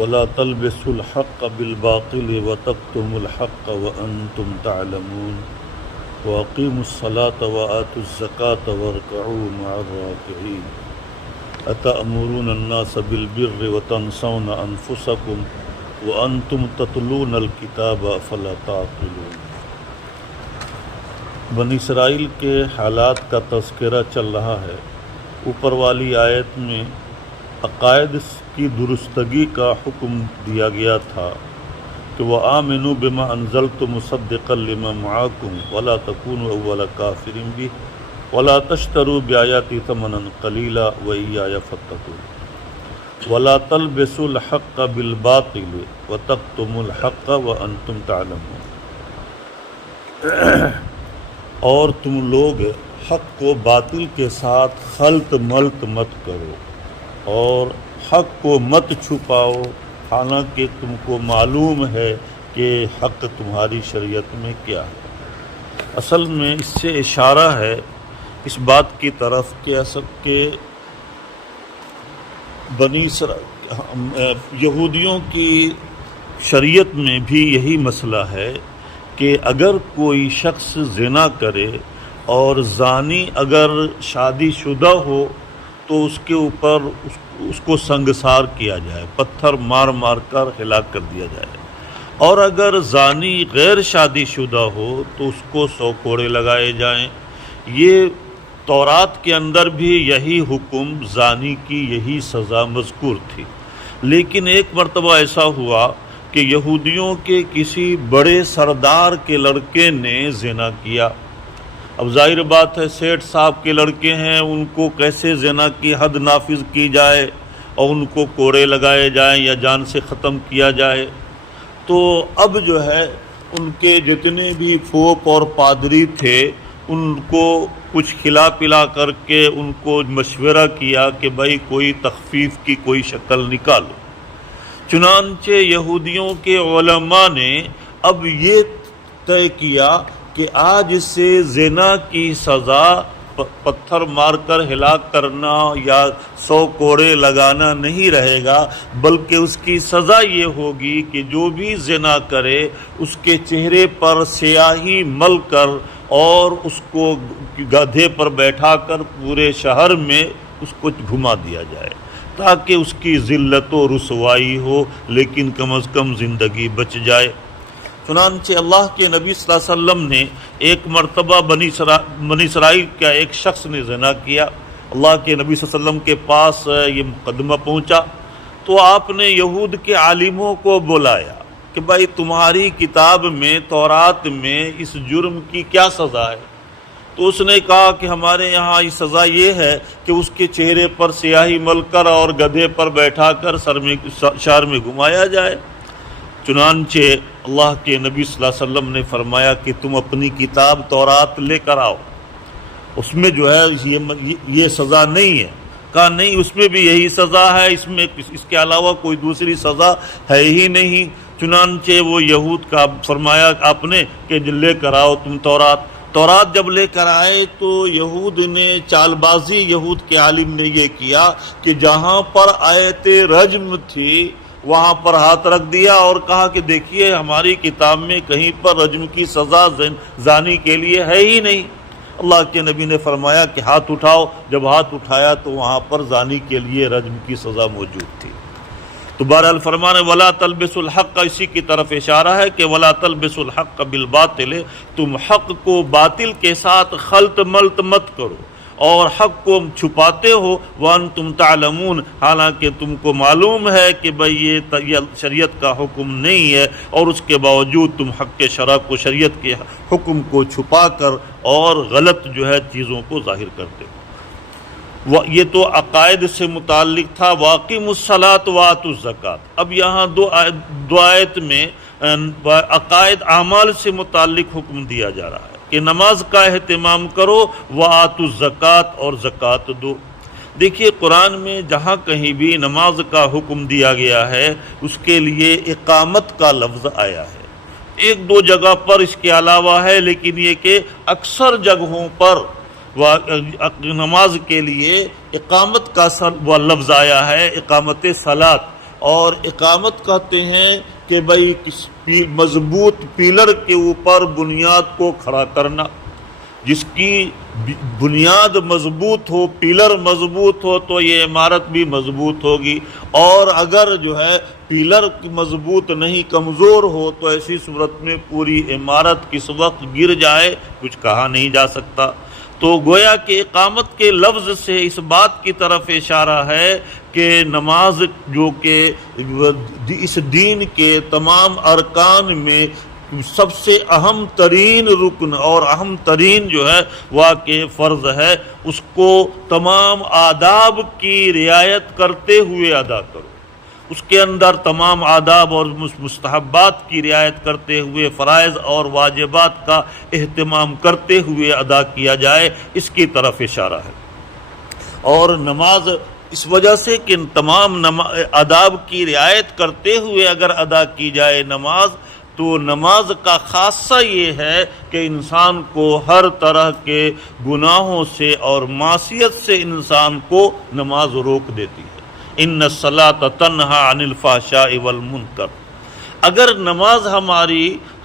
ولا تلبسوا الحق بالباطل وتكتموا الحق وأنتم تعلمون وأقيموا الصلاة وآتوا الزكاة واركعوا مع الراكعين أتأمرون الناس بالبر وتنسون أنفسكم وأنتم تتلون الكتاب أفلا تعقلون۔ بنی اسرائیل کے حالات کا تذکرہ چل رہا ہے۔ اوپر والی آیت میں عقائد کی درستگی کا حکم دیا گیا تھا کہ وَآمِنُوا بِمَا أَنزَلْتُ مُصَدِّقًا لِمَا مَعَكُمْ وَلَا تَكُونُوا أَوَّلَ كَافِرٍ بِهِ وَلَا تَشْتَرُوا بِآيَاتِي ثَمَنًا قَلِيلًا وَإِيَّايَ فَاتَّقُونِ وَلَا تَلْبِسُوا الْحَقَّ بِالْبَاطِلِ وَتَكْتُمُوا الْحَقَّ وَأَنْتُمْ تَعْلَمُونَ۔ اور تم لوگ حق کو باطل کے ساتھ خلط ملط مت کرو اور حق کو مت چھپاؤ، حالانکہ تم کو معلوم ہے کہ حق تمہاری شریعت میں کیا ہے۔ اصل میں اس سے اشارہ ہے اس بات کی طرف کہ بنی یہودیوں کی شریعت میں بھی یہی مسئلہ ہے کہ اگر کوئی شخص زنا کرے اور زانی اگر شادی شدہ ہو تو اس کے اوپر اس کو سنگسار کیا جائے، پتھر مار مار کر ہلاک کر دیا جائے، اور اگر زانی غیر شادی شدہ ہو تو اس کو 100 کوڑے لگائے جائیں۔ یہ تورات کے اندر بھی یہی حکم، زانی کی یہی سزا مذکور تھی۔ لیکن ایک مرتبہ ایسا ہوا کہ یہودیوں کے کسی بڑے سردار کے لڑکے نے زنا کیا۔ اب ظاہر بات ہے سیٹھ صاحب کے لڑکے ہیں، ان کو کیسے زنا کی حد نافذ کی جائے اور ان کو کوڑے لگائے جائیں یا جان سے ختم کیا جائے۔ تو اب جو ہے ان کے جتنے بھی پھوپ اور پادری تھے ان کو کچھ کھلا پلا کر کے ان کو مشورہ کیا کہ بھائی کوئی تخفیف کی کوئی شکل نکالو۔ چنانچہ یہودیوں کے علماء نے اب یہ طے کیا کہ آج سے زنا کی سزا پتھر مار کر ہلاک کرنا یا 100 کوڑے لگانا نہیں رہے گا، بلکہ اس کی سزا یہ ہوگی کہ جو بھی زنا کرے اس کے چہرے پر سیاہی مل کر اور اس کو گدھے پر بیٹھا کر پورے شہر میں اس کو گھما دیا جائے تاکہ اس کی ذلت و رسوائی ہو، لیکن کم از کم زندگی بچ جائے۔ چنانچہ اللہ کے نبی صلی اللہ علیہ وسلم نے ایک مرتبہ بنی اسرائیل کا ایک شخص نے زنا کیا۔ اللہ کے نبی صلی اللہ علیہ وسلم کے پاس یہ مقدمہ پہنچا تو آپ نے یہود کے عالموں کو بلایا کہ بھائی تمہاری کتاب میں تورات میں اس جرم کی کیا سزا ہے؟ تو اس نے کہا کہ ہمارے یہاں یہ سزا یہ ہے کہ اس کے چہرے پر سیاہی مل کر اور گدھے پر بیٹھا کر شہر میں گھمایا جائے۔ چنانچہ اللہ کے نبی صلی اللہ علیہ وسلم نے فرمایا کہ تم اپنی کتاب تورات لے کر آؤ، اس میں جو ہے یہ سزا نہیں ہے۔ کہا نہیں، اس میں بھی یہی سزا ہے، اس کے علاوہ کوئی دوسری سزا ہے ہی نہیں۔ چنانچہ وہ یہود کا فرمایا آپ نے کہ لے کر آؤ تم تورات جب لے کر آئے تو یہود نے چال بازی، یہود کے عالم نے یہ کیا کہ جہاں پر آیت رجم تھی وہاں پر ہاتھ رکھ دیا اور کہا کہ دیکھیے ہماری کتاب میں کہیں پر رجم کی سزا زانی کے لیے ہے ہی نہیں۔ اللہ کے نبی نے فرمایا کہ ہاتھ اٹھاؤ، جب ہاتھ اٹھایا تو وہاں پر زانی کے لیے رجم کی سزا موجود تھی۔ تو بہرحال فرمانے ولا تلبسوا الحق، اسی کی طرف اشارہ ہے کہ ولا تلبسوا الحق بالباطل، تم حق کو باطل کے ساتھ خلط ملط مت کرو اور حق کو چھپاتے ہو، وانتم تعلمون، حالانکہ تم کو معلوم ہے کہ بھئی یہ شریعت کا حکم نہیں ہے، اور اس کے باوجود تم حق کے شرع کو، شریعت کے حکم کو چھپا کر اور غلط جو ہے چیزوں کو ظاہر کرتے ہو۔ یہ تو عقائد سے متعلق تھا، واقیموا الصلاۃ وآتوا الزکاۃ۔ اب یہاں دو آیت میں عقائد اعمال سے متعلق حکم دیا جا رہا ہے کہ نماز کا اہتمام کرو، وآتوا الزکاۃ، اور زکوٰۃ دو۔ دیکھیے قرآن میں جہاں کہیں بھی نماز کا حکم دیا گیا ہے اس کے لیے اقامت کا لفظ آیا ہے، ایک دو جگہ پر اس کے علاوہ ہے، لیکن یہ کہ اکثر جگہوں پر نماز کے لیے اقامت کا لفظ آیا ہے، اقامت صلاۃ، اور اقامت کہتے ہیں کہ بھائی مضبوط پیلر کے اوپر بنیاد کو کھڑا کرنا. جس کی بنیاد مضبوط ہو، پیلر مضبوط ہو تو یہ عمارت بھی مضبوط ہوگی. اور اگر جو ہے پیلر مضبوط نہیں، کمزور ہو، تو ایسی صورت میں پوری عمارت کس وقت گر جائے کچھ کہا نہیں جا سکتا. تو گویا کہ اقامت کے لفظ سے اس بات کی طرف اشارہ ہے کہ نماز جو کہ اس دین کے تمام ارکان میں سب سے اہم ترین رکن اور اہم ترین جو ہے واقع فرض ہے، اس کو تمام آداب کی رعایت کرتے ہوئے ادا کرو. اس کے اندر تمام آداب اور مستحبات کی رعایت کرتے ہوئے فرائض اور واجبات کا اہتمام کرتے ہوئے ادا کیا جائے، اس کی طرف اشارہ ہے. اور نماز اس وجہ سے کہ تمام آداب کی رعایت کرتے ہوئے اگر ادا کی جائے نماز، تو نماز کا خاصہ یہ ہے کہ انسان کو ہر طرح کے گناہوں سے اور معصیت سے انسان کو نماز روک دیتی ہے. ان الصلاۃ تنہی عن الفحشاء والمنکر. اگر نماز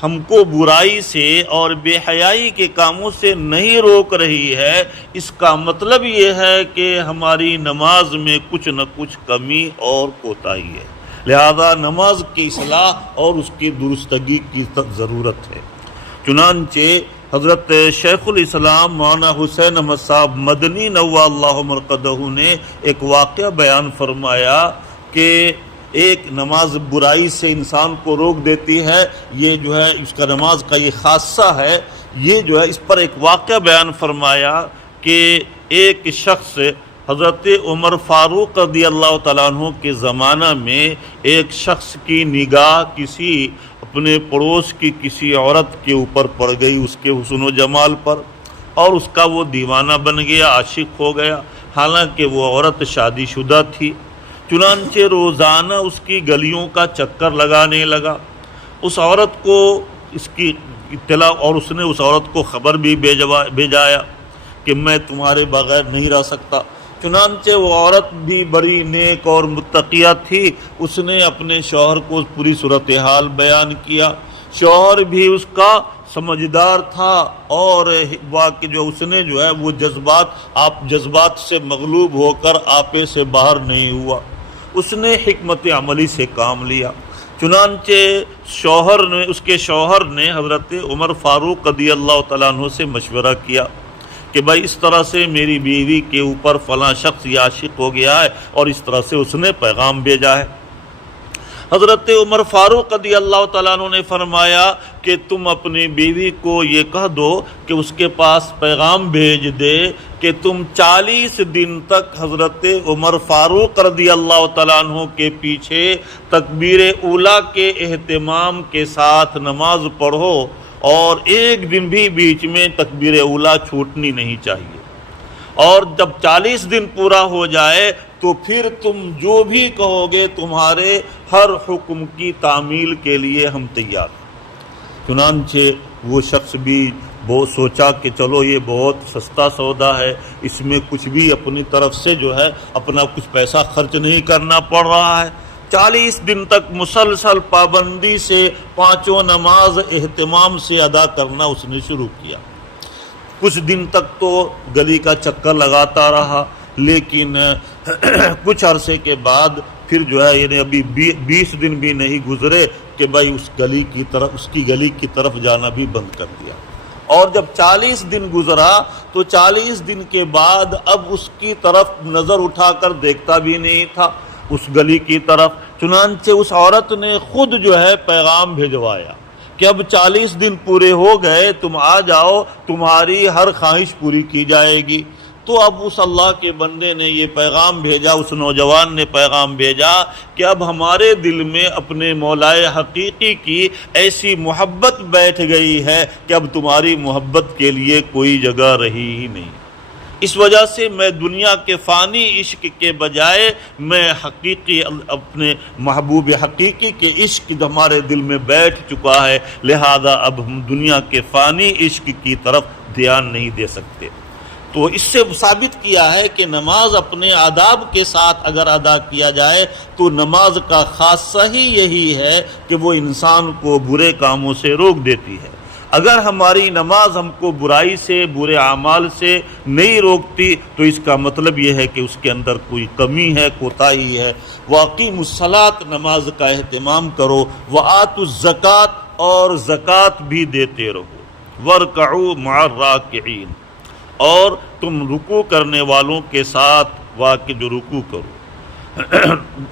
ہم کو برائی سے اور بے حیائی کے کاموں سے نہیں روک رہی ہے، اس کا مطلب یہ ہے کہ ہماری نماز میں کچھ نہ کچھ کمی اور کوتاہی ہے. لہذا نماز کی اصلاح اور اس کی درستگی کی ضرورت ہے. چنانچہ حضرت شیخ الاسلام مولانا حسین احمد صاحب مدنی نوّر اللہ مرقدہ نے ایک واقعہ بیان فرمایا کہ ایک نماز برائی سے انسان کو روک دیتی ہے. یہ جو ہے اس کا نماز کا یہ خاصہ ہے. یہ جو ہے اس پر ایک واقعہ بیان فرمایا کہ ایک شخص حضرت عمر فاروق رضی اللہ تعالیٰ عنہ کے زمانہ میں ایک شخص کی نگاہ کسی اپنے پڑوس کی کسی عورت کے اوپر پڑ گئی، اس کے حسن و جمال پر، اور اس کا وہ دیوانہ بن گیا، عاشق ہو گیا، حالانکہ وہ عورت شادی شدہ تھی. چنانچہ روزانہ اس کی گلیوں کا چکر لگانے لگا. اس عورت کو اس کی اطلاع، اور اس نے اس عورت کو خبر بھی بھیجایا کہ میں تمہارے بغیر نہیں رہ سکتا. چنانچہ وہ عورت بھی بڑی نیک اور متقیہ تھی. اس نے اپنے شوہر کو پوری صورتحال بیان کیا. شوہر بھی اس کا سمجھدار تھا، اور واقع جو اس نے جو ہے وہ جذبات سے مغلوب ہو کر آپے سے باہر نہیں ہوا. اس نے حکمت عملی سے کام لیا. چنانچہ اس کے شوہر نے حضرت عمر فاروق رضی اللہ تعالیٰ عنہ سے مشورہ کیا کہ بھائی اس طرح سے میری بیوی کے اوپر فلاں شخص یہ عاشق ہو گیا ہے، اور اس طرح سے اس نے پیغام بھیجا ہے. حضرت عمر فاروق رضی اللہ تعالیٰ عنہ نے فرمایا کہ تم اپنی بیوی کو یہ کہہ دو کہ اس کے پاس پیغام بھیج دے کہ تم 40 دن تک حضرت عمر فاروق رضی اللہ تعالیٰ عنہ کے پیچھے تکبیر اولیٰ کے اہتمام کے ساتھ نماز پڑھو، اور ایک دن بھی بیچ میں تکبیر اولیٰ چھوٹنی نہیں چاہیے. اور جب 40 دن پورا ہو جائے تو پھر تم جو بھی کہو گے تمہارے ہر حکم کی تعمیل کے لیے ہم تیار ہیں. چنانچہ وہ شخص بھی بہت سوچا کہ چلو یہ بہت سستا سودا ہے، اس میں کچھ بھی اپنی طرف سے جو ہے اپنا کچھ پیسہ خرچ نہیں کرنا پڑ رہا ہے. 40 دن تک مسلسل پابندی سے 5 نماز اہتمام سے ادا کرنا اس نے شروع کیا. کچھ دن تک تو گلی کا چکر لگاتا رہا، لیکن کچھ عرصے کے بعد پھر جو ہے یعنی ابھی 20 دن بھی نہیں گزرے کہ بھائی اس کی گلی کی طرف جانا بھی بند کر دیا. اور جب 40 دن گزرا تو 40 دن کے بعد اب اس کی طرف نظر اٹھا کر دیکھتا بھی نہیں تھا اس گلی کی طرف. چنانچہ اس عورت نے خود جو ہے پیغام بھیجوایا کہ اب 40 دن پورے ہو گئے، تم آ جاؤ، تمہاری ہر خواہش پوری کی جائے گی. تو اب اس اللہ کے بندے نے یہ پیغام بھیجا، اس نوجوان نے پیغام بھیجا کہ اب ہمارے دل میں اپنے مولائے حقیقی کی ایسی محبت بیٹھ گئی ہے کہ اب تمہاری محبت کے لیے کوئی جگہ رہی ہی نہیں. اس وجہ سے میں دنیا کے فانی عشق کے بجائے میں حقیقی اپنے محبوب حقیقی کے عشق ہمارے دل میں بیٹھ چکا ہے، لہذا اب ہم دنیا کے فانی عشق کی طرف دھیان نہیں دے سکتے. تو اس سے ثابت کیا ہے کہ نماز اپنے آداب کے ساتھ اگر ادا کیا جائے تو نماز کا خاصہ ہی یہی ہے کہ وہ انسان کو برے کاموں سے روک دیتی ہے۔ اگر ہماری نماز ہم کو برائی سے، برے اعمال سے نہیں روکتی تو اس کا مطلب یہ ہے کہ اس کے اندر کوئی کمی ہے، کوتاہی ہے۔ وَأَقِیمُوا الصَّلَاةَ، نماز کا اہتمام کرو، وَآتُوا الزَّکَاةَ، اور زکوٰۃ بھی دیتے رہو، وَارْکَعُوا مَعَ الرَّاکِعِینَ، اور تم رکوع کرنے والوں کے ساتھ واقع جو رکوع کرو۔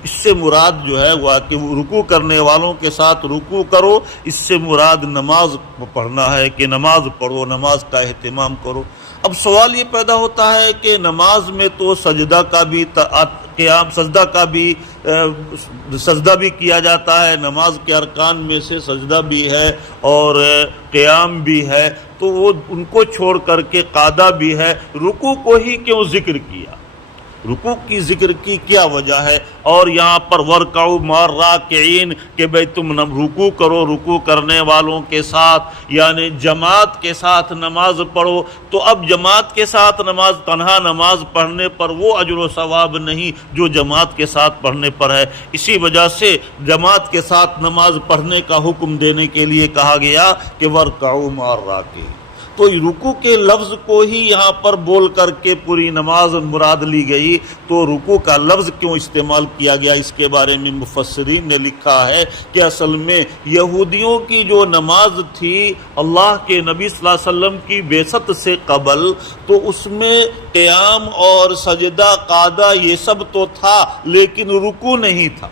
اس سے مراد جو ہے وہ کہ رکوع کرنے والوں کے ساتھ رکوع کرو، اس سے مراد نماز پڑھنا ہے کہ نماز پڑھو، نماز کا اہتمام کرو۔ اب سوال یہ پیدا ہوتا ہے کہ نماز میں تو سجدہ کا بھی قیام، سجدہ بھی کیا جاتا ہے، نماز کے ارکان میں سے سجدہ بھی ہے اور قیام بھی ہے، تو وہ ان کو چھوڑ کر کے قعدہ بھی ہے، رکوع کو ہی کیوں ذکر کیا؟ رکوع کی ذکر کی کیا وجہ ہے؟ اور یہاں پر وَارْکَعُوا مَعَ الرَّاکِعِینَ کہ بھئی تم رکوع کرو، رکوع کرنے والوں کے ساتھ، یعنی جماعت کے ساتھ نماز پڑھو۔ تو اب جماعت کے ساتھ نماز، تنہا نماز پڑھنے پر وہ اجر و ثواب نہیں جو جماعت کے ساتھ پڑھنے پر ہے، اسی وجہ سے جماعت کے ساتھ نماز پڑھنے کا حکم دینے کے لیے کہا گیا کہ وَارْکَعُوا مَعَ الرَّاکِعِینَ۔ تو رکوع کے لفظ کو ہی یہاں پر بول کر کے پوری نماز مراد لی گئی، تو رکوع کا لفظ کیوں استعمال کیا گیا؟ اس کے بارے میں مفسرین نے لکھا ہے کہ اصل میں یہودیوں کی جو نماز تھی اللہ کے نبی صلی اللہ علیہ وسلم کی بعثت سے قبل، تو اس میں قیام اور سجدہ، قعدہ یہ سب تو تھا لیکن رکوع نہیں تھا۔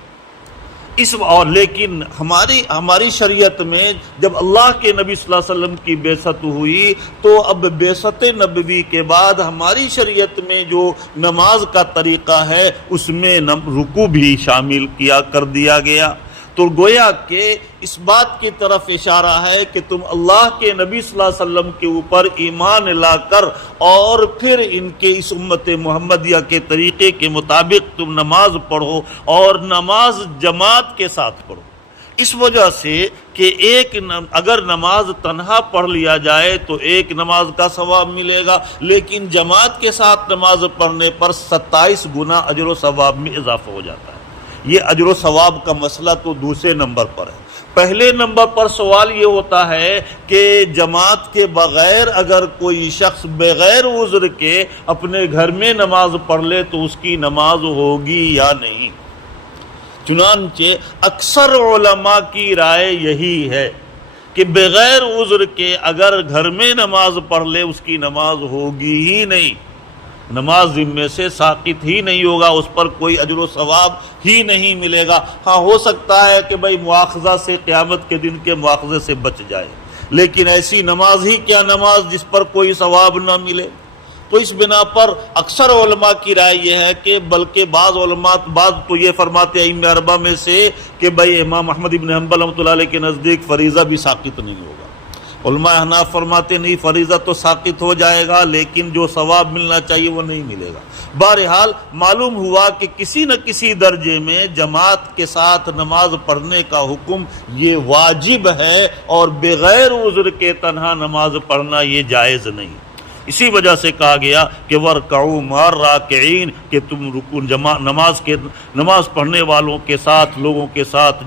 لیکن ہماری شریعت میں جب اللہ کے نبی صلی اللہ علیہ وسلم کی بعثت ہوئی تو اب بعثت نبوی کے بعد ہماری شریعت میں جو نماز کا طریقہ ہے اس میں رکوع بھی شامل کر دیا گیا۔ تو گویا کہ اس بات کی طرف اشارہ ہے کہ تم اللہ کے نبی صلی اللہ علیہ وسلم کے اوپر ایمان لا کر اور پھر ان کے اس امت محمدیہ کے طریقے کے مطابق تم نماز پڑھو، اور نماز جماعت کے ساتھ پڑھو۔ اس وجہ سے کہ اگر نماز تنہا پڑھ لیا جائے تو ایک نماز کا ثواب ملے گا، لیکن جماعت کے ساتھ نماز پڑھنے پر 27 گنا اجر و ثواب میں اضافہ ہو جاتا ہے۔ یہ اجر و ثواب کا مسئلہ تو دوسرے نمبر پر ہے۔ پہلے نمبر پر سوال یہ ہوتا ہے کہ جماعت کے بغیر اگر کوئی شخص بغیر عذر کے اپنے گھر میں نماز پڑھ لے تو اس کی نماز ہوگی یا نہیں؟ چنانچہ اکثر علماء کی رائے یہی ہے کہ بغیر عذر کے اگر گھر میں نماز پڑھ لے اس کی نماز ہوگی ہی نہیں، نماز ذمے سے ساقط ہی نہیں ہوگا، اس پر کوئی اجر و ثواب ہی نہیں ملے گا۔ ہاں ہو سکتا ہے کہ بھئی مواخذہ سے، قیامت کے دن کے مواخذے سے بچ جائے، لیکن ایسی نماز ہی کیا نماز جس پر کوئی ثواب نہ ملے؟ تو اس بنا پر اکثر علماء کی رائے یہ ہے کہ بلکہ بعض تو یہ فرماتے ہیں ائمہ اربعہ میں سے کہ بھئی امام احمد بن حنبل رحمۃ اللہ علیہ کے نزدیک فریضہ بھی ساقط نہیں ہوگا۔ علماء احناف فرماتے نہیں، فریضہ تو ساقط ہو جائے گا لیکن جو ثواب ملنا چاہیے وہ نہیں ملے گا۔ بہرحال معلوم ہوا کہ کسی نہ کسی درجے میں جماعت کے ساتھ نماز پڑھنے کا حکم یہ واجب ہے، اور بغیر عذر کے تنہا نماز پڑھنا یہ جائز نہیں۔ اسی وجہ سے کہا گیا کہ وَارْکَعُوا مَعَ الرَّاکِعِینَ کہ تم نماز پڑھنے والوں کے ساتھ، لوگوں کے ساتھ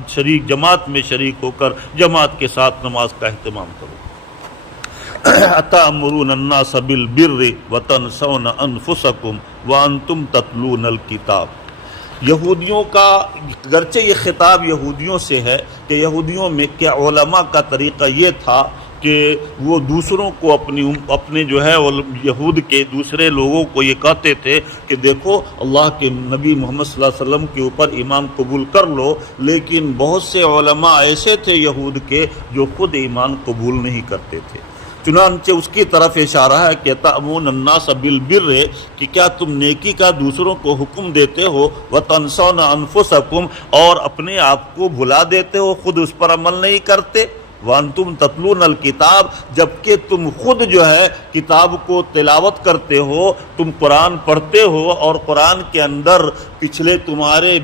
جماعت میں شریک ہو کر جماعت کے ساتھ نماز کا اہتمام کرو۔ أَتَأْمُرُونَ النَّاسَ بِالْبِرِّ وَتَنْسَوْنَ أَنفُسَكُمْ وَأَنْتُمْ تَتْلُونَ الْكِتَابَ۔ یہودیوں کا، گرچہ یہ خطاب یہودیوں سے ہے کہ یہودیوں میں کیا علماء کا طریقہ یہ تھا کہ وہ دوسروں کو اپنے جو ہے یہود کے دوسرے لوگوں کو یہ کہتے تھے کہ دیکھو اللہ کے نبی محمد صلی اللہ علیہ وسلم کے اوپر ایمان قبول کر لو، لیکن بہت سے علماء ایسے تھے یہود کے جو خود ایمان قبول نہیں کرتے تھے۔ چنانچہ اس کی طرف اشارہ ہے کہ تأمرون الناس بالبر کہ کیا تم نیکی کا دوسروں کو حکم دیتے ہو، وتنسون انفسکم اور اپنے آپ کو بھلا دیتے ہو، خود اس پر عمل نہیں کرتے۔ وانتم تتلون الکتاب، جبکہ تم خود جو ہے کتاب کو تلاوت کرتے ہو، تم قرآن پڑھتے ہو، اور قرآن کے اندر پچھلے تمہارے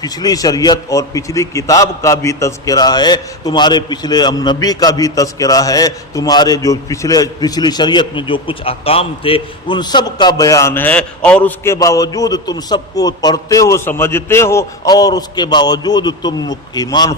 پچھلی شریعت اور پچھلی کتاب کا بھی تذکرہ ہے، تمہارے پچھلے نبی کا بھی تذکرہ ہے، تمہارے جو پچھلی شریعت میں جو کچھ احکام تھے ان سب کا بیان ہے، اور اس کے باوجود تم سب کو پڑھتے ہو، سمجھتے ہو، اور اس کے باوجود تم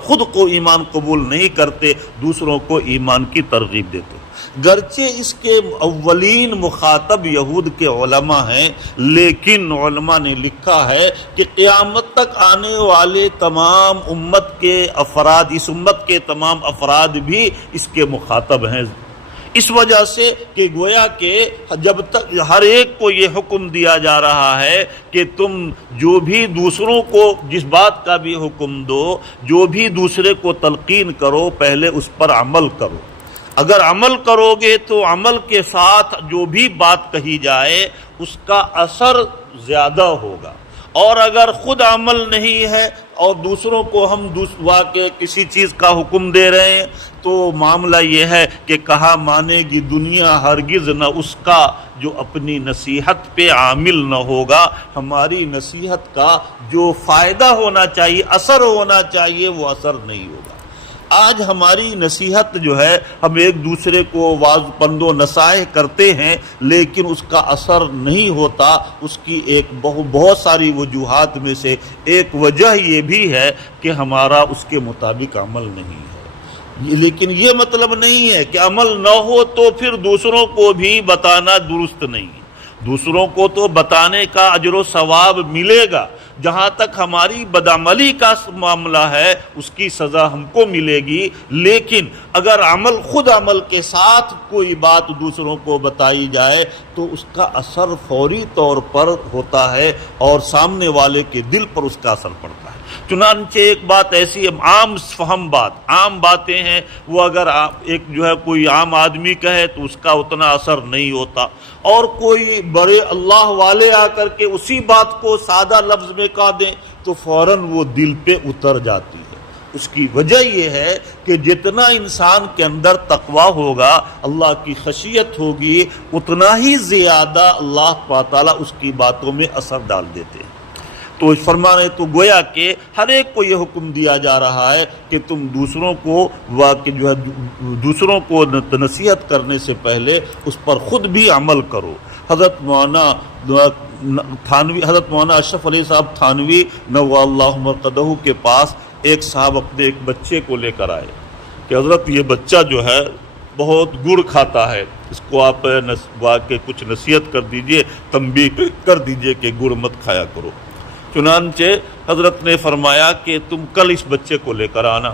خود کو ایمان قبول نہیں کرتے، دوسروں کو ایمان کی ترغیب دیتے. گرچہ اس کے اولین مخاطب یہود کے علماء ہیں، لیکن علماء نے لکھا ہے کہ قیامت تک آنے والے تمام امت کے افراد، اس امت کے تمام افراد بھی اس کے مخاطب ہیں، اس وجہ سے کہ گویا کہ جب تک ہر ایک کو یہ حکم دیا جا رہا ہے کہ تم جو بھی دوسروں کو جس بات کا بھی حکم دو، جو بھی دوسرے کو تلقین کرو، پہلے اس پر عمل کرو. اگر عمل کرو گے تو عمل کے ساتھ جو بھی بات کہی جائے اس کا اثر زیادہ ہوگا، اور اگر خود عمل نہیں ہے اور دوسروں کو ہم واقع کسی چیز کا حکم دے رہے ہیں تو معاملہ یہ ہے کہ کہا مانے گی دنیا ہرگز نہ اس کا جو اپنی نصیحت پہ عامل نہ ہوگا. ہماری نصیحت کا جو فائدہ ہونا چاہیے، اثر ہونا چاہیے، وہ اثر نہیں ہوگا. آج ہماری نصیحت جو ہے، ہم ایک دوسرے کو واض پند و نصائح کرتے ہیں لیکن اس کا اثر نہیں ہوتا. اس کی ایک بہت ساری وجوہات میں سے ایک وجہ یہ بھی ہے کہ ہمارا اس کے مطابق عمل نہیں ہے. لیکن یہ مطلب نہیں ہے کہ عمل نہ ہو تو پھر دوسروں کو بھی بتانا درست نہیں ہے. دوسروں کو تو بتانے کا اجر و ثواب ملے گا، جہاں تک ہماری بدعملی کا معاملہ ہے اس کی سزا ہم کو ملے گی. لیکن اگر خود عمل کے ساتھ کوئی بات دوسروں کو بتائی جائے تو اس کا اثر فوری طور پر ہوتا ہے اور سامنے والے کے دل پر اس کا اثر پڑتا ہے. چنانچہ ایک بات ایسی عام فہم عام باتیں ہیں، وہ اگر ایک جو ہے کوئی عام آدمی کہے تو اس کا اتنا اثر نہیں ہوتا، اور کوئی بڑے اللہ والے آ کر کے اسی بات کو سادہ لفظ میں کہہ دیں تو فوراً وہ دل پہ اتر جاتی ہے. اس کی وجہ یہ ہے کہ جتنا انسان کے اندر تقویٰ ہوگا، اللہ کی خشیت ہوگی، اتنا ہی زیادہ اللہ تعالیٰ اس کی باتوں میں اثر ڈال دیتے ہیں. تو فرمانے تو گویا کہ ہر ایک کو یہ حکم دیا جا رہا ہے کہ تم دوسروں کو نصیحت کرنے سے پہلے اس پر خود بھی عمل کرو. حضرت مولانا اشرف علی صاحب تھانوی نوّر اللہ مرقدہ کے پاس ایک صاحب اپنے ایک بچے کو لے کر آئے کہ حضرت یہ بچہ جو ہے بہت گڑ کھاتا ہے، اس کو آپ کچھ نصیحت کر دیجئے، تنبیہ کر دیجئے کہ گڑ مت کھایا کرو. چنانچہ حضرت نے فرمایا کہ تم کل اس بچے کو لے کر آنا.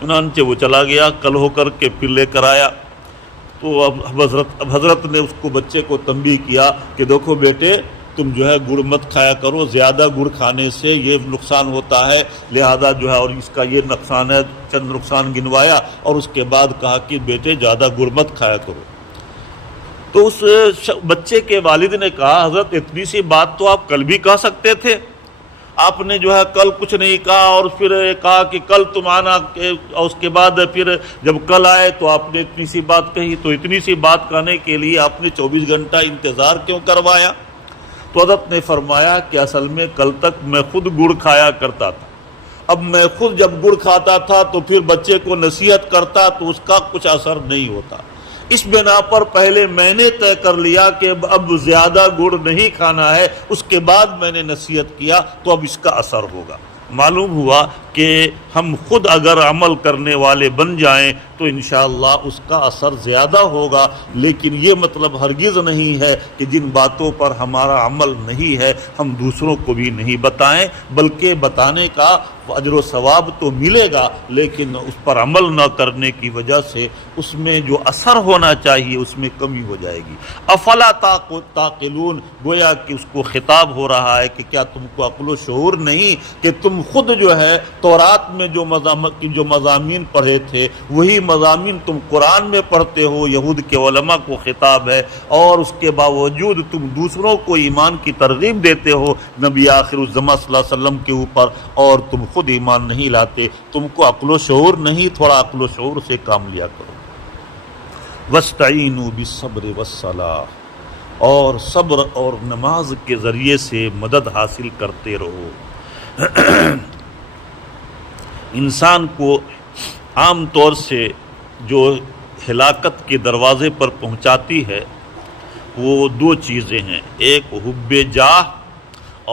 چنانچہ وہ چلا گیا، کل ہو کر کے پھر لے کر آیا. تو اب حضرت نے اس کو بچے کو تنبیہ کیا کہ دیکھو بیٹے، تم جو ہے گڑ مت کھایا کرو، زیادہ گڑ کھانے سے یہ نقصان ہوتا ہے، لہذا جو ہے اور اس کا یہ نقصان ہے. چند نقصان گنوایا اور اس کے بعد کہا کہ بیٹے زیادہ گڑ مت کھایا کرو. تو اس بچے کے والد نے کہا حضرت اتنی سی بات تو آپ کل بھی کہہ سکتے تھے، آپ نے جو ہے کل کچھ نہیں کہا اور پھر کہا کہ کل تم آنا، اور اس کے بعد پھر جب کل آئے تو آپ نے اتنی سی بات کہی. تو اتنی سی بات کہنے کے لیے آپ نے 24 گھنٹہ انتظار کیوں کروایا؟ تو حضرت نے فرمایا کہ اصل میں کل تک میں خود گڑ کھایا کرتا تھا، اب میں خود جب گڑ کھاتا تھا تو پھر بچے کو نصیحت کرتا تو اس کا کچھ اثر نہیں ہوتا. اس بنا پر پہلے میں نے طے کر لیا کہ اب زیادہ گڑ نہیں کھانا ہے، اس کے بعد میں نے نصیحت کیا تو اب اس کا اثر ہوگا. معلوم ہوا کہ ہم خود اگر عمل کرنے والے بن جائیں تو انشاءاللہ اس کا اثر زیادہ ہوگا. لیکن یہ مطلب ہرگز نہیں ہے کہ جن باتوں پر ہمارا عمل نہیں ہے ہم دوسروں کو بھی نہیں بتائیں، بلکہ بتانے کا اجر و ثواب تو ملے گا، لیکن اس پر عمل نہ کرنے کی وجہ سے اس میں جو اثر ہونا چاہیے اس میں کمی ہو جائے گی. افلا تعقلون، گویا کہ اس کو خطاب ہو رہا ہے کہ کیا تم کو عقل و شعور نہیں کہ تم خود جو ہے تورات میں جو مضامین پڑھے تھے وہی مضامین تم قرآن میں پڑھتے ہو، یہود کے علماء کو خطاب ہے، اور اس کے باوجود تم دوسروں کو ایمان کی ترغیب دیتے ہو نبی آخر الزماں صلی اللہ علیہ وسلم کے اوپر، اور تم خود ایمان نہیں لاتے۔ تم کو عقل و شعور نہیں، تھوڑا عقل و شعور سے کام لیا کرو۔ وَاسْتَعِینُوا بِالصَّبْرِ وَالصَّلَاةِ، اور صبر اور نماز کے ذریعے سے مدد حاصل کرتے رہو۔ انسان کو عام طور سے جو ہلاکت کے دروازے پر پہنچاتی ہے وہ دو چیزیں ہیں، ایک حب جاہ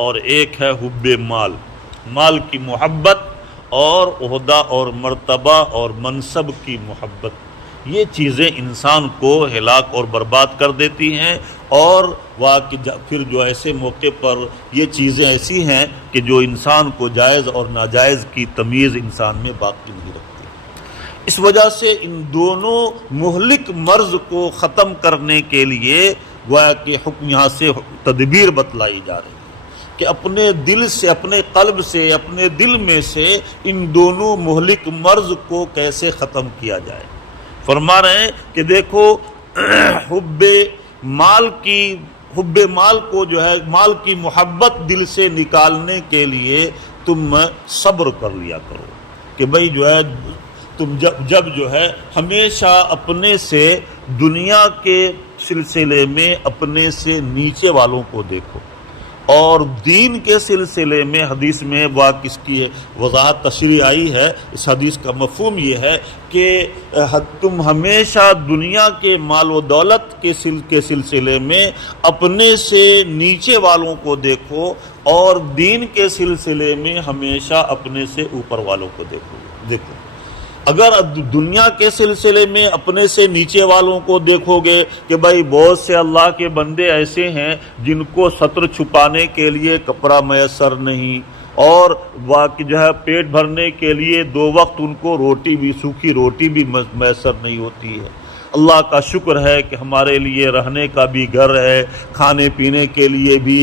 اور ایک ہے حب مال، مال کی محبت اور عہدہ اور مرتبہ اور منصب کی محبت۔ یہ چیزیں انسان کو ہلاک اور برباد کر دیتی ہیں، اور پھر جو ایسے موقع پر یہ چیزیں ایسی ہیں کہ جو انسان کو جائز اور ناجائز کی تمیز انسان میں باقی نہیں رکھتی۔ اس وجہ سے ان دونوں مہلک مرض کو ختم کرنے کے لیے گویا کہ حکم یہاں سے تدبیر بتلائی جا رہی ہے کہ اپنے دل سے، اپنے قلب سے، اپنے دل میں سے ان دونوں مہلک مرض کو کیسے ختم کیا جائے۔ فرما رہے ہیں کہ دیکھو حب مال کو جو ہے، مال کی محبت دل سے نکالنے کے لیے تم صبر کر لیا کرو کہ بھئی جو ہے تم جب جو ہے ہمیشہ اپنے سے دنیا کے سلسلے میں اپنے سے نیچے والوں کو دیکھو، اور دین کے سلسلے میں حدیث میں اس کی وضاحت تشریح آئی ہے۔ اس حدیث کا مفہوم یہ ہے کہ تم ہمیشہ دنیا کے مال و دولت کے سلسلے میں اپنے سے نیچے والوں کو دیکھو، اور دین کے سلسلے میں ہمیشہ اپنے سے اوپر والوں کو دیکھو۔ اگر دنیا کے سلسلے میں اپنے سے نیچے والوں کو دیکھو گے کہ بھائی بہت سے اللہ کے بندے ایسے ہیں جن کو ستر چھپانے کے لیے کپڑا میسر نہیں، اور باقی جو ہے پیٹ بھرنے کے لیے دو وقت ان کو سوکھی روٹی بھی میسر نہیں ہوتی ہے۔ اللہ کا شکر ہے کہ ہمارے لیے رہنے کا بھی گھر ہے، کھانے پینے کے لیے بھی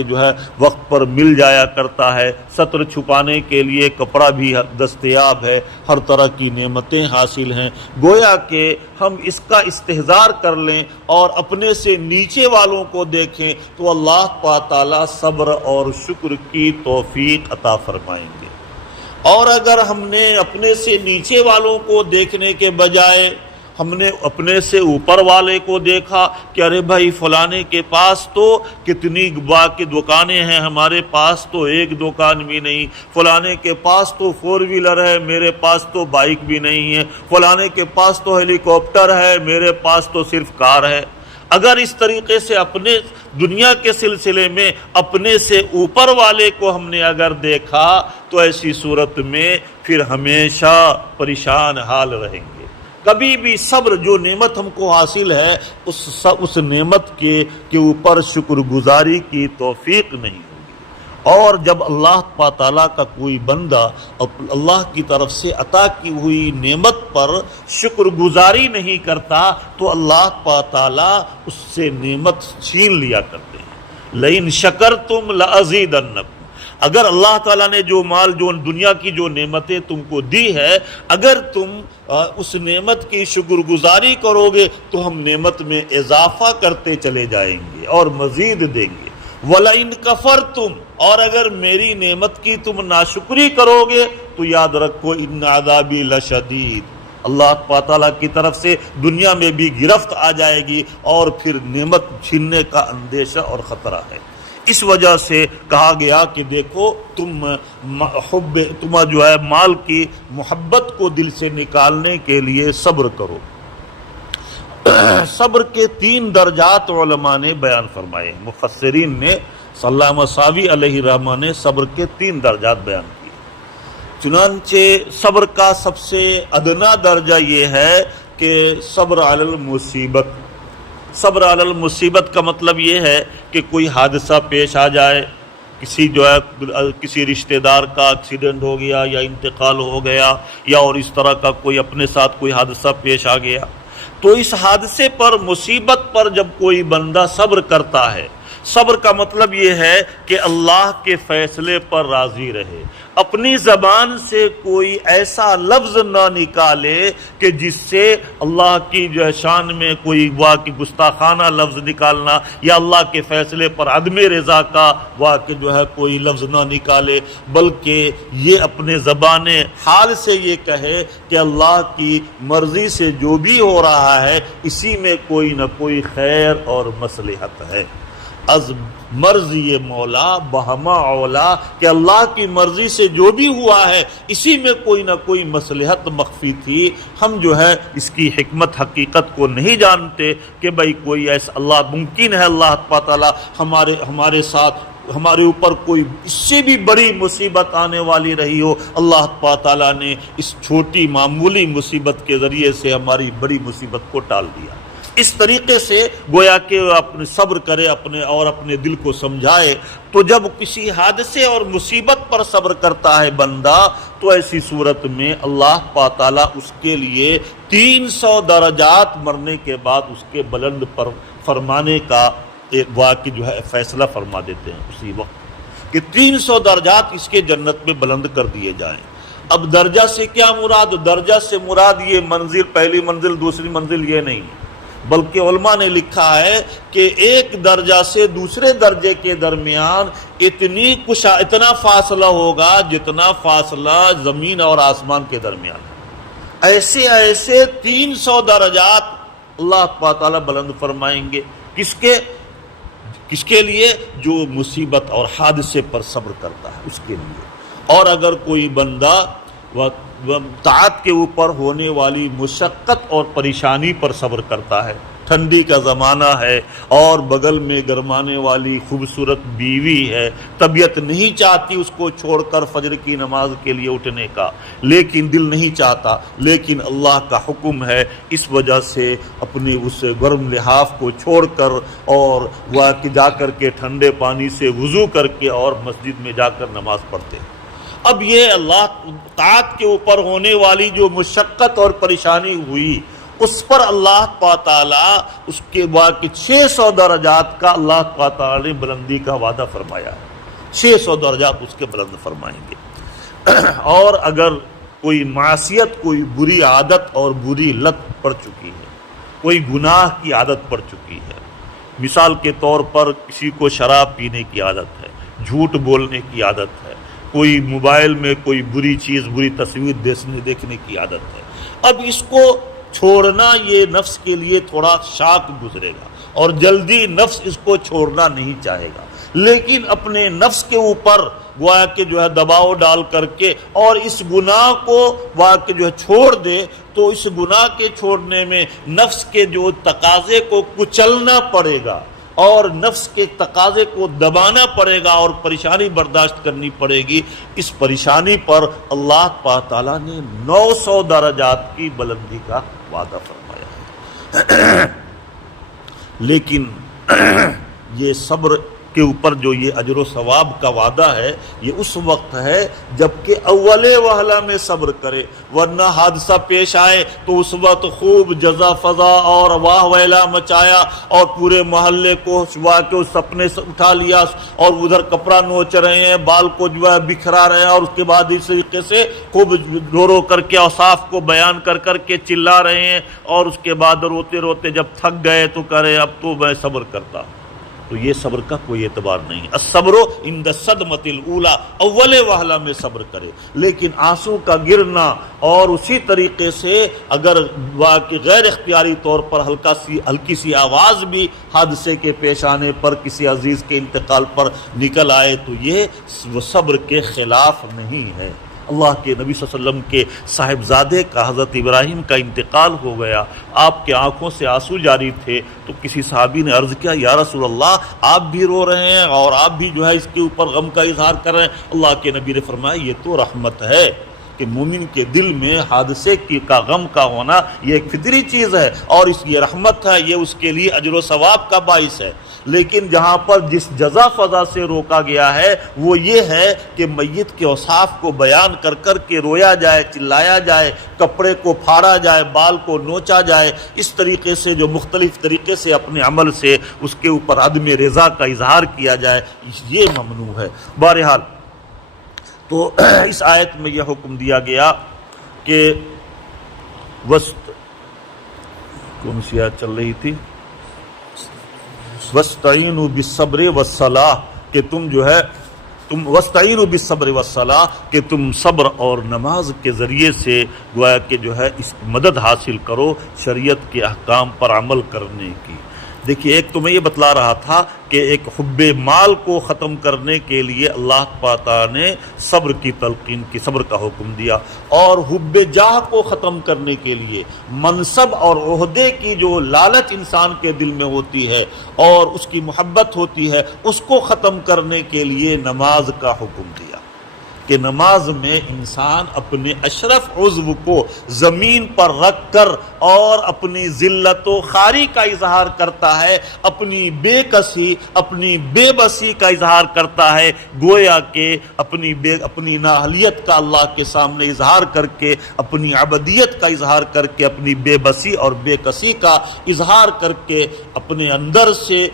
جو ہے وقت پر مل جایا کرتا ہے، ستر چھپانے کے لیے کپڑا بھی دستیاب ہے، ہر طرح کی نعمتیں حاصل ہیں۔ گویا کہ ہم اس کا استحضار کر لیں اور اپنے سے نیچے والوں کو دیکھیں تو اللہ تعالیٰ صبر اور شکر کی توفیق عطا فرمائیں گے۔ اور اگر ہم نے اپنے سے نیچے والوں کو دیکھنے کے بجائے ہم نے اپنے سے اوپر والے کو دیکھا کہ ارے بھائی فلانے کے پاس تو کتنی باقی دکانیں ہیں، ہمارے پاس تو ایک دکان بھی نہیں، فلانے کے پاس تو 4 ویلر ہے، میرے پاس تو بائک بھی نہیں ہے، فلانے کے پاس تو ہیلی کاپٹر ہے، میرے پاس تو صرف کار ہے۔ اگر اس طریقے سے اپنے دنیا کے سلسلے میں اپنے سے اوپر والے کو ہم نے اگر دیکھا تو ایسی صورت میں پھر ہمیشہ پریشان حال رہیں گے۔ کبھی بھی صبر جو نعمت ہم کو حاصل ہے اس نعمت کے اوپر شکر گزاری کی توفیق نہیں ہوگی۔ اور جب اللہ تعالیٰ کا کوئی بندہ اللہ کی طرف سے عطا کی ہوئی نعمت پر شکر گزاری نہیں کرتا تو اللہ تعالیٰ اس سے نعمت چھین لیا کرتے ہیں۔ لئن شکرتم لأزیدنکم، اگر اللہ تعالیٰ نے جو مال، جو دنیا کی جو نعمتیں تم کو دی ہے، اگر تم اس نعمت کی شکر گزاری کرو گے تو ہم نعمت میں اضافہ کرتے چلے جائیں گے اور مزید دیں گے۔ وَلَئِن كَفَرْتُمْ، اور اگر میری نعمت کی تم ناشکری کرو گے تو یاد رکھو اِنَّ عَذَابِي لَشَدِيدٌ، اللہ تعالیٰ کی طرف سے دنیا میں بھی گرفت آ جائے گی اور پھر نعمت چھیننے کا اندیشہ اور خطرہ ہے۔ اس وجہ سے کہا گیا کہ دیکھو تم جو ہے مال کی محبت کو دل سے نکالنے کے لیے صبر کرو۔ صبر کے 3 درجات علماء نے بیان فرمائے، مفسرین نے علامہ ساوی علیہ الرحمہ نے صبر کے 3 درجات بیان کیے۔ چنانچہ صبر کا سب سے ادنا درجہ یہ ہے کہ صبر علی المصیبت۔ صبر علی المصیبت کا مطلب یہ ہے کہ کوئی حادثہ پیش آ جائے، کسی رشتہ دار کا ایکسیڈنٹ ہو گیا یا انتقال ہو گیا یا اور اس طرح کا کوئی اپنے ساتھ کوئی حادثہ پیش آ گیا، تو اس حادثے پر، مصیبت پر جب کوئی بندہ صبر کرتا ہے صبر کا مطلب یہ ہے کہ اللہ کے فیصلے پر راضی رہے، اپنی زبان سے کوئی ایسا لفظ نہ نکالے کہ جس سے اللہ کی جو ہے شان میں کوئی واقعی گستاخانہ لفظ نکالنا، یا اللہ کے فیصلے پر عدم رضا کا واقعی جو ہے کوئی لفظ نہ نکالے، بلکہ یہ اپنے زبان حال سے یہ کہے کہ اللہ کی مرضی سے جو بھی ہو رہا ہے اسی میں کوئی نہ کوئی خیر اور مصلحت ہے۔ از مرضی مولا بہما اولا، کہ اللہ کی مرضی سے جو بھی ہوا ہے اسی میں کوئی نہ کوئی مصلحت مخفی تھی۔ ہم جو ہے اس کی حکمت حقیقت کو نہیں جانتے کہ بھئی کوئی ایسا اللہ ممکن ہے اللہ تعالیٰ ہمارے ساتھ ہمارے اوپر کوئی اس سے بھی بڑی مصیبت آنے والی رہی ہو، اللہ تعالیٰ نے اس چھوٹی معمولی مصیبت کے ذریعے سے ہماری بڑی مصیبت کو ٹال دیا۔ اس طریقے سے گویا کہ اپنے صبر کرے اپنے دل کو سمجھائے۔ تو جب کسی حادثے اور مصیبت پر صبر کرتا ہے بندہ تو ایسی صورت میں اللہ تعالیٰ اس کے لیے 300 درجات مرنے کے بعد اس کے بلند پر فرمانے کا ایک واقعی جو ہے فیصلہ فرما دیتے ہیں اسی وقت کہ 300 درجات اس کے جنت میں بلند کر دیے جائیں۔ اب درجہ سے کیا مراد؟ درجہ سے مراد یہ منزل، پہلی منزل دوسری منزل یہ نہیں، بلکہ علماء نے لکھا ہے کہ ایک درجہ سے دوسرے درجے کے درمیان اتنا فاصلہ ہوگا جتنا فاصلہ زمین اور آسمان کے درمیان ہے۔ ایسے 300 درجات اللہ تعالیٰ بلند فرمائیں گے۔ کس کے لیے؟ جو مصیبت اور حادثے پر صبر کرتا ہے اس کے لیے۔ اور اگر کوئی بندہ طاعت کے اوپر ہونے والی مشقت اور پریشانی پر صبر کرتا ہے، ٹھنڈی کا زمانہ ہے اور بغل میں گرمانے والی خوبصورت بیوی ہے، طبیعت نہیں چاہتی اس کو چھوڑ کر فجر کی نماز کے لیے اٹھنے کا، لیکن دل نہیں چاہتا، لیکن اللہ کا حکم ہے، اس وجہ سے اپنے اس گرم لحاف کو چھوڑ کر اور وہ جا کر کے ٹھنڈے پانی سے وضو کر کے اور مسجد میں جا کر نماز پڑھتے ہیں۔ اب یہ اللہ طاعت کے اوپر ہونے والی جو مشقت اور پریشانی ہوئی اس پر اللہ تعالیٰ اس کے بعد 600 درجات کا اللہ تعالیٰ نے بلندی کا وعدہ فرمایا ہے، 600 درجات اس کے بلند فرمائیں گے۔ اور اگر کوئی معصیت، کوئی بری عادت اور بری لت پڑ چکی ہے، کوئی گناہ کی عادت پڑ چکی ہے، مثال کے طور پر کسی کو شراب پینے کی عادت ہے، جھوٹ بولنے کی عادت ہے، کوئی موبائل میں کوئی بری چیز، بری تصویر دیکھنے کی عادت ہے، اب اس کو چھوڑنا یہ نفس کے لیے تھوڑا شاق گزرے گا اور جلدی نفس اس کو چھوڑنا نہیں چاہے گا، لیکن اپنے نفس کے اوپر گویا کہ جو ہے دباؤ ڈال کر کے اور اس گناہ کو واقع جو ہے چھوڑ دے تو اس گناہ کے چھوڑنے میں نفس کے جو تقاضے کو کچلنا پڑے گا اور نفس کے تقاضے کو دبانا پڑے گا اور پریشانی برداشت کرنی پڑے گی۔ اس پریشانی پر اللہ تعالیٰ نے 900 درجات کی بلندی کا وعدہ فرمایا ہے۔ لیکن یہ صبر کے اوپر جو یہ اجر و ثواب کا وعدہ ہے یہ اس وقت ہے جبکہ اول وہلہ میں صبر کرے، ورنہ حادثہ پیش آئے تو اس وقت خوب جزا فضا اور واہ ویلا مچایا اور پورے محلے کو کے سپنے سے اٹھا لیا اور ادھر کپڑا نوچ رہے ہیں، بال کو جو ہے بکھرا رہے ہیں اور اس کے بعد اس طریقے سے خوب رو رو کر کے اوصاف کو بیان کر کے چلا رہے ہیں اور اس کے بعد روتے روتے جب تھک گئے تو کرے اب تو میں صبر کرتا ہوں، تو یہ صبر کا کوئی اعتبار نہیں۔ الصبر عند الصدمۃ الاولی، اول وہلہ میں صبر کرے، لیکن آنسو کا گرنا اور اسی طریقے سے اگر غیر اختیاری طور پر ہلکی سی آواز بھی حادثے کے پیش آنے پر کسی عزیز کے انتقال پر نکل آئے تو یہ صبر کے خلاف نہیں ہے۔ اللہ کے نبی صلی اللہ علیہ وسلم کے صاحبزادے کا حضرت ابراہیم کا انتقال ہو گیا، آپ کے آنکھوں سے آنسو جاری تھے تو کسی صحابی نے عرض کیا یا رسول اللہ آپ بھی رو رہے ہیں اور آپ بھی جو ہے اس کے اوپر غم کا اظہار کر رہے ہیں؟ اللہ کے نبی نے فرمایا یہ تو رحمت ہے، کہ مومن کے دل میں حادثے کا غم کا ہونا یہ ایک فطری چیز ہے، اور یہ رحمت ہے، یہ اس کے لیے اجر و ثواب کا باعث ہے۔ لیکن جہاں پر جس جزا فضا سے روکا گیا ہے وہ یہ ہے کہ میت کے اوصاف کو بیان کر کر کے رویا جائے، چلایا جائے، کپڑے کو پھاڑا جائے، بال کو نوچا جائے، اس طریقے سے جو مختلف طریقے سے اپنے عمل سے اس کے اوپر عدم رضا کا اظہار کیا جائے، یہ ممنوع ہے۔ بہرحال تو اس آیت میں یہ حکم دیا گیا کہ کون سی آیت چل رہی تھی؟ وَاسْتَعِينُوا بِالصَّبْرِ وَالصَّلَاةِ کہ تم وَاسْتَعِينُوا بِالصَّبْرِ وَالصَّلَاةِ کہ تم صبر اور نماز کے ذریعے سے گویا کہ اس مدد حاصل کرو شریعت کے احکام پر عمل کرنے کی۔ دیکھیے، ایک تو میں یہ بتلا رہا تھا کہ ایک حب مال کو ختم کرنے کے لیے اللہ تعالیٰ نے صبر کی تلقین کی، صبر کا حکم دیا، اور حب جاہ کو ختم کرنے کے لیے منصب اور عہدے کی جو لالچ انسان کے دل میں ہوتی ہے اور اس کی محبت ہوتی ہے، اس کو ختم کرنے کے لیے نماز کا حکم دیا کہ نماز میں انسان اپنے اشرف عضو کو زمین پر رکھ کر اور اپنی ذلت و خواری کا اظہار کرتا ہے، اپنی بے کسی، اپنی بے بسی کا اظہار کرتا ہے، گویا کہ اپنی نااہلیت کا اللہ کے سامنے اظہار کر کے، اپنی عبدیت کا اظہار کر کے، اپنی بے بسی اور بے کسی کا اظہار کر کے اپنے اندر سے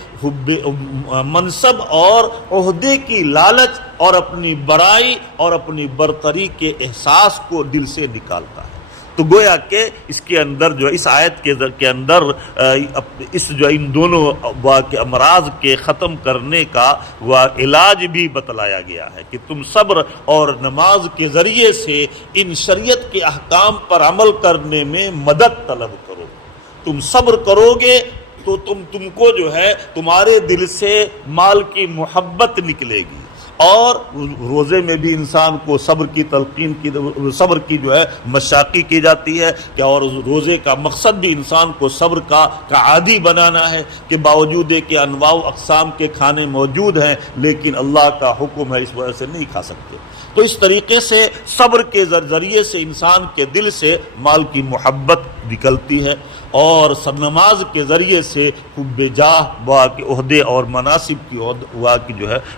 منصب اور عہدے کی لالچ اور اپنی بڑائی اور اپنی برتری کے احساس کو دل سے نکالتا ہے۔ تو گویا کہ اس کے اندر اس آیت کے اندر ان دونوں امراض کے ختم کرنے کا علاج بھی بتلایا گیا ہے کہ تم صبر اور نماز کے ذریعے سے ان شریعت کے احکام پر عمل کرنے میں مدد طلب کرو۔ تم صبر کرو گے تو تم کو تمہارے دل سے مال کی محبت نکلے گی، اور روزے میں بھی انسان کو صبر کی تلقین کی، صبر کی مشاقی کی جاتی ہے کہ اور روزے کا مقصد بھی انسان کو صبر کا عادی بنانا ہے کہ باوجود کہ انواع و اقسام کے کھانے موجود ہیں لیکن اللہ کا حکم ہے اس وجہ سے نہیں کھا سکتے۔ تو اس طریقے سے صبر کے ذریعے سے انسان کے دل سے مال کی محبت نکلتی ہے، اور نماز کے ذریعے سے حب جاہ کے عہدے اور مناصب کی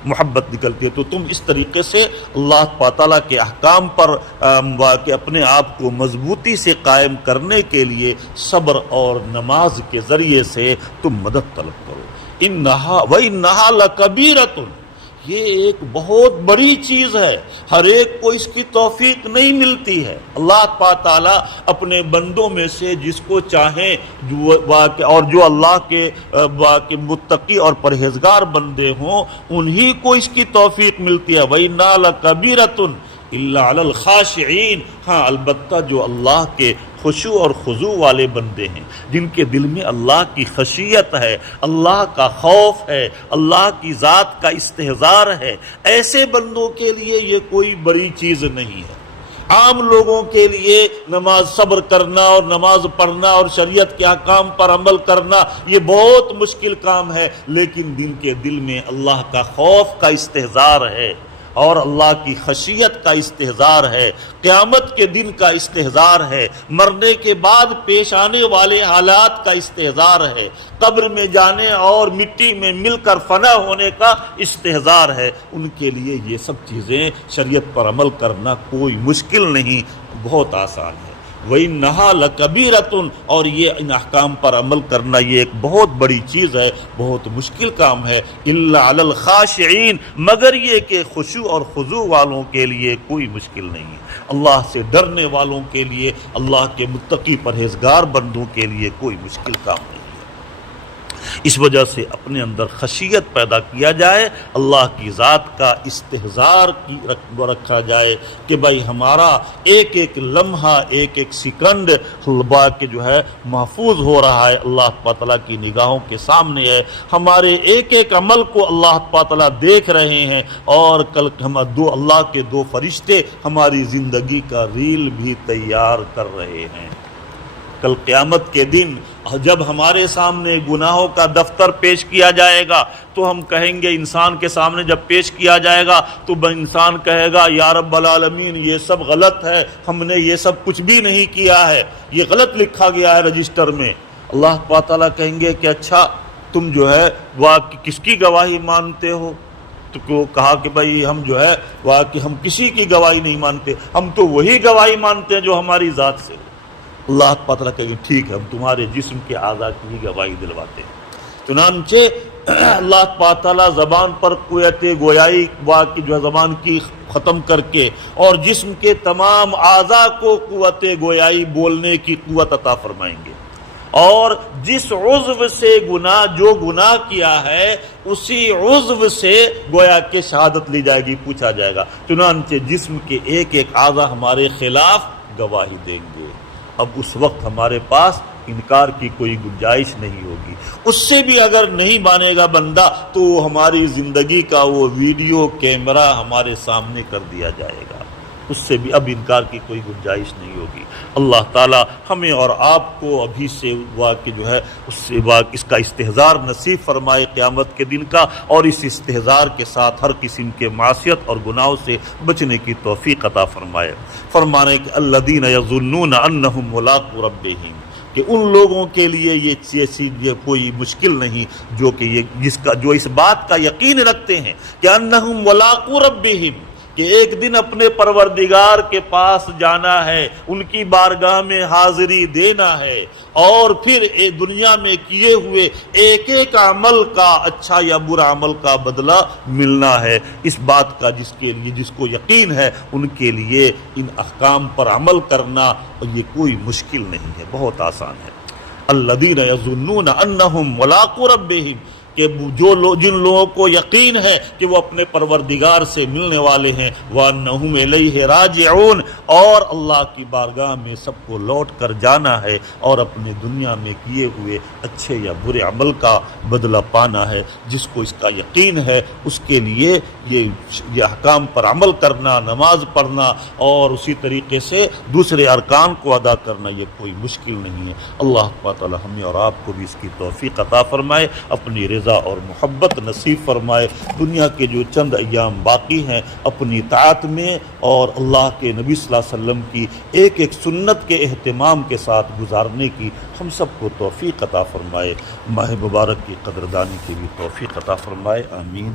محبت نکلتی ہے۔ تو تم اس طریقے سے اللہ تعالیٰ کے احکام پر اپنے آپ کو مضبوطی سے قائم کرنے کے لیے صبر اور نماز کے ذریعے سے تم مدد طلب کرو۔ وَإِنَّهَا لَكَبِيرَةٌ یہ ایک بہت بڑی چیز ہے، ہر ایک کو اس کی توفیق نہیں ملتی ہے۔ اللہ تعالیٰ اپنے بندوں میں سے جس کو چاہیں اور جو اللہ کے متقی اور پرہیزگار بندے ہوں انہی کو اس کی توفیق ملتی ہے۔ وَإِنَّهَا لَكَبِيرَةٌ إِلَّا عَلَى الْخَاشِعِينَ ہاں البتہ جو اللہ کے خشوع اور خضوع والے بندے ہیں، جن کے دل میں اللہ کی خشیت ہے، اللہ کا خوف ہے، اللہ کی ذات کا استحضار ہے، ایسے بندوں کے لیے یہ کوئی بڑی چیز نہیں ہے۔ عام لوگوں کے لیے نماز صبر کرنا اور نماز پڑھنا اور شریعت کے احکام پر عمل کرنا یہ بہت مشکل کام ہے، لیکن جن کے دل میں اللہ کا خوف کا استحضار ہے اور اللہ کی خشیت کا استحضار ہے، قیامت کے دن کا استحضار ہے، مرنے کے بعد پیش آنے والے حالات کا استحضار ہے، قبر میں جانے اور مٹی میں مل کر فنا ہونے کا استحضار ہے، ان کے لیے یہ سب چیزیں شریعت پر عمل کرنا کوئی مشکل نہیں، بہت آسان ہے۔ وَإِنَّهَا لَكَبِيرَةٌ اور یہ ان احکام پر عمل کرنا یہ ایک بہت بڑی چیز ہے، بہت مشکل کام ہے۔ إِلَّا عَلَى الْخَاشِعِينَ مگر یہ کہ خشوع اور خضوع والوں کے لیے کوئی مشکل نہیں ہے، اللہ سے ڈرنے والوں کے لیے، اللہ کے متقی پرہیزگار بندوں کے لیے کوئی مشکل کام نہیں ہے۔ اس وجہ سے اپنے اندر خشیت پیدا کیا جائے، اللہ کی ذات کا استحضار رکھا جائے کہ بھائی ہمارا ایک ایک لمحہ، ایک ایک سیکنڈ کہ محفوظ ہو رہا ہے، اللہ تعالیٰ کی نگاہوں کے سامنے ہے، ہمارے ایک ایک عمل کو اللہ تعالیٰ دیکھ رہے ہیں، اور کل اللہ کے دو فرشتے ہماری زندگی کا ریل بھی تیار کر رہے ہیں۔ کل قیامت کے دن جب ہمارے سامنے گناہوں کا دفتر پیش کیا جائے گا تو ہم کہیں گے، انسان کے سامنے جب پیش کیا جائے گا تو انسان کہے گا یا رب العالمین یہ سب غلط ہے، ہم نے یہ سب کچھ بھی نہیں کیا ہے، یہ غلط لکھا گیا ہے رجسٹر میں۔ اللہ تعالیٰ کہیں گے کہ اچھا تم جو ہے کس کی گواہی مانتے ہو؟ تو کہا کہ بھائی ہم جو ہے ہم کسی کی گواہی نہیں مانتے، ہم تو وہی گواہی مانتے ہیں جو ہماری ذات سے۔ اللہ تعالیٰ کہیں گے ٹھیک ہے، ہم تمہارے جسم کے اعضاء کی بھی گواہی دلواتے ہیں۔ چنانچہ اللہ تعالیٰ زبان پر قوت گویائی کی جو زبان کی ختم کر کے اور جسم کے تمام اعضاء کو قوت گویائی بولنے کی قوت عطا فرمائیں گے، اور جس عضو سے جو گناہ کیا ہے اسی عضو سے گویا کہ شہادت لی جائے گی، پوچھا جائے گا۔ چنانچہ جسم کے ایک ایک اعضاء ہمارے خلاف گواہی دیں گے۔ اب اس وقت ہمارے پاس انکار کی کوئی گنجائش نہیں ہوگی۔ اس سے بھی اگر نہیں مانے گا بندہ تو ہماری زندگی کا وہ ویڈیو کیمرہ ہمارے سامنے کر دیا جائے گا، اس سے بھی اب انکار کی کوئی گنجائش نہیں ہوگی۔ اللہ تعالی ہمیں اور آپ کو ابھی سے جو ہے اس کا استحضار نصیب فرمائے قیامت کے دن کا، اور اس استحضار کے ساتھ ہر قسم کے معصیت اور گناہوں سے بچنے کی توفیق عطا فرمائے۔ فرمانے کہ الذین یظنون انہم ملاقو ربہم، کہ ان لوگوں کے لیے یہ کوئی مشکل نہیں جو اس بات کا یقین رکھتے ہیں کہ انہم ملاقو ربہم، کہ ایک دن اپنے پروردگار کے پاس جانا ہے، ان کی بارگاہ میں حاضری دینا ہے، اور پھر دنیا میں کیے ہوئے ایک ایک عمل کا، اچھا یا برا عمل کا بدلہ ملنا ہے۔ اس بات کا جس کو یقین ہے ان کے لیے ان احکام پر عمل کرنا یہ کوئی مشکل نہیں ہے، بہت آسان ہے۔ الذین یظنون انہم ملاقو ربہم، کہ جن لوگوں کو یقین ہے کہ وہ اپنے پروردگار سے ملنے والے ہیں، وَأَنَّهُمْ إِلَيْهِ رَاجِعُونَ، اور اللہ کی بارگاہ میں سب کو لوٹ کر جانا ہے، اور اپنے دنیا میں کیے ہوئے اچھے یا برے عمل کا بدلہ پانا ہے۔ جس کو اس کا یقین ہے اس کے لیے یہ احکام پر عمل کرنا، نماز پڑھنا اور اسی طریقے سے دوسرے ارکان کو ادا کرنا یہ کوئی مشکل نہیں ہے۔ اللہ تعالی ہمیں اور آپ کو بھی اس کی توفیق عطا فرمائے، اپنی رضا اور محبت نصیب فرمائے۔ دنیا کے جو چند ایام باقی ہیں اپنی اطاعت میں اور اللہ کے نبی صلی اللہ علیہ وسلم کی ایک ایک سنت کے اہتمام کے ساتھ گزارنے کی ہم سب کو توفیق عطا فرمائے۔ ماہ مبارک کی قدردانی کی بھی توفیق عطا فرمائے، آمین۔